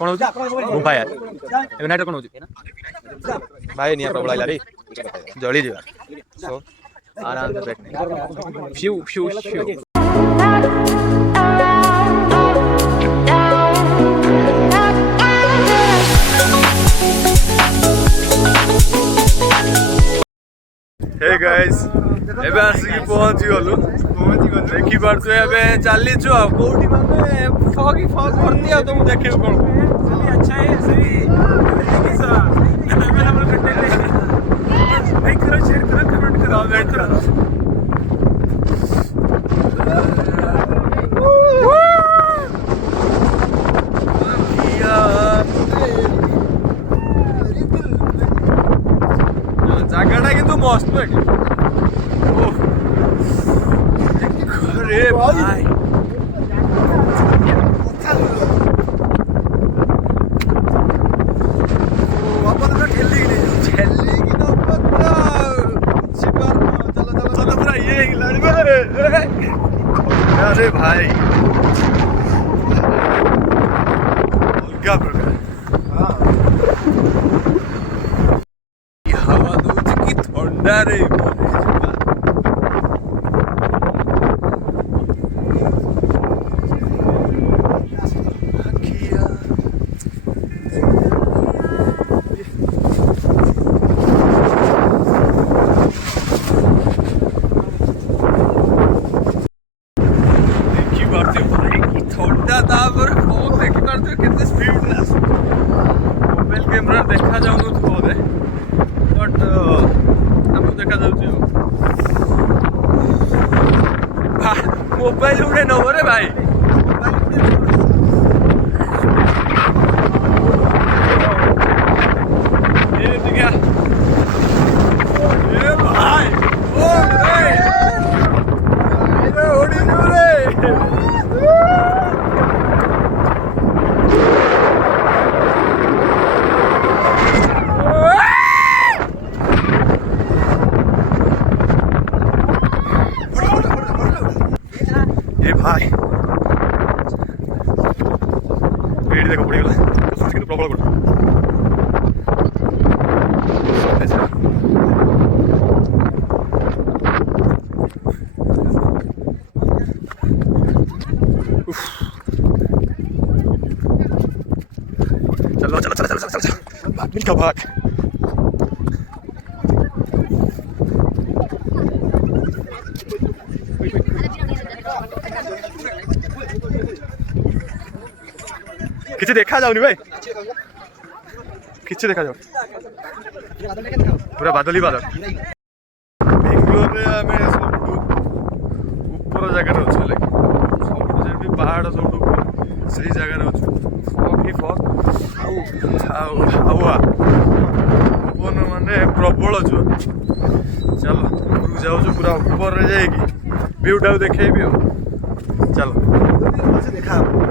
कौन हो गुंफा यार ए नाइट कौन हो भाई निया प्रबल आइला रे जली जीवा सो आराम से बैठने few few few hey guys एबे आसिक पहुंची गलु देखि पारछ एबे चाली छु आ कोठी माने फॉगी फॉग भरती आ तुम देखियो कोन सभी अच्छा है सभी देखि सा अवेलेबल कंटेंट लाइक करो शेयर करो कमेंट करो वेट करो जगह किंतु मस्त बैठे अरे भाई अपन तो खेलने की ना पता चलो पूरा ये अरे भाई क्या प्रकार हवा दूध की ठंडा रे मोबाइल कैमरा देखा जाऊन बोधे बट आपको देखा जाऊँ मोबाइल उड़े नव रे भाई भाई पेड़ देखो पड़ेगा तो प्रॉब्लम पड़ चलो चलो चलो चलो चलो चलो भाग मिलकर भाग किसी देखा जाऊनी भाई किसी देखा जाओ पूरा बादल ही बादल बेंगलोर रे आमे सबटू ऊपर जगह रे अछि लाइक सबटू जेबी पहाड़ सबटू सही जगह रे अछि फॉग ही फॉग आउ आउआ अपन माने प्रबल जो चलो ऊपर जाऊ जो पूरा ऊपर रे जाएगी व्यू डाउ देखेबी चलो देखा